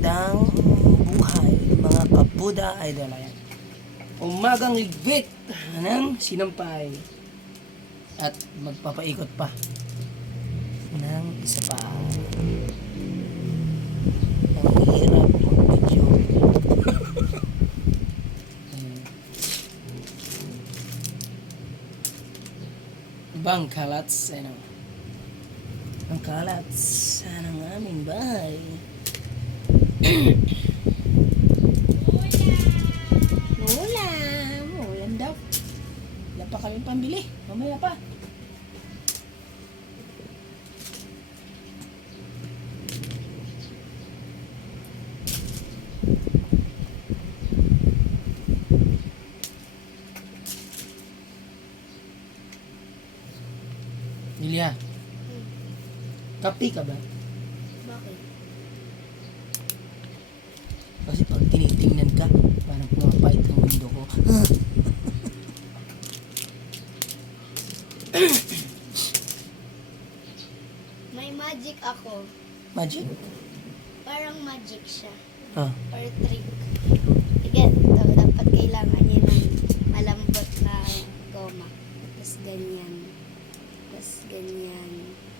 magandang buhay mga kabuda idol. Ayan. Umagang ligpit ng sinampay at magpapaikot pa ng isa pa. Ang hirap mag-video. Bang kalats, ano? Ang kalats ng aming bahay. Ulam! Ulam daw. Wala pa kami pambili. Mamaya pa. Lilia, kape ka ba? Bakit? Kasi pag tinitingnan ka, parang pumapait ang mundo ko. May magic ako. Magic? Parang magic siya. Ah. Or trick. Again, dapat kailangan niya ng malambot na goma. Tapos ganyan. Tapos ganyan.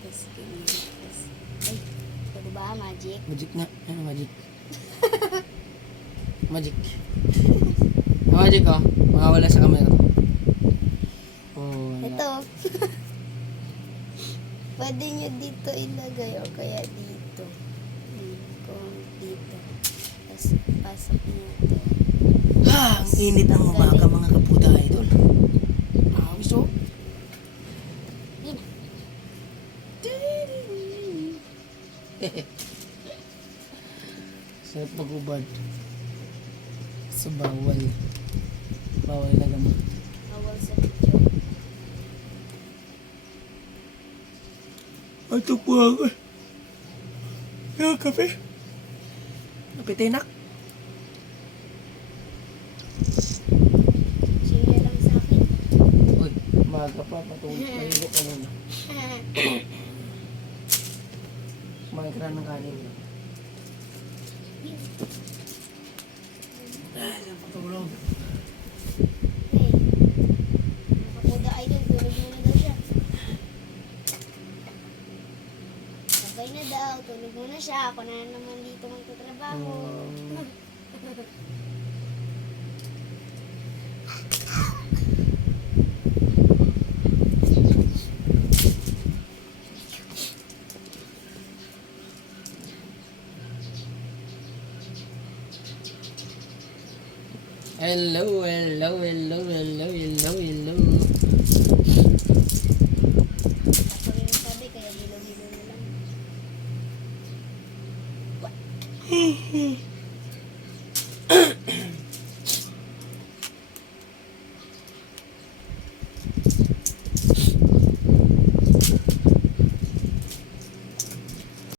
Tapos ganyan. Tapos, ay, ito diba magic? Magic nga. Ano magic? Magic. Magic oh. Makawala sa camera to. Oh, wala. Ito. Pwede nyo dito ilagay o kaya dito. Kung dito. Tapos pasok nyo ito. Ah, ang init ang umaga mga kapuda idol. Awis oh. Yun. Sarap mag-ubad. Sa bawal. Bawal na gamot. Bawal sa video. Ito po ako. Yung kape. Napitinak. Sige lang sa akin. Uy, umaga pa. Patulog. Maligo ka muna. Kumain ka na ng kanin. Ay, saan patulog? Hey, nakapuda idol, tulog muna daw siya. Sabay na daw, tulog muna siya. Ako na naman dito magtatrabaho. Hello, hello, hello, hello, hello, hello. Ako rin yung sabi, kaya hilo-hilo na lang.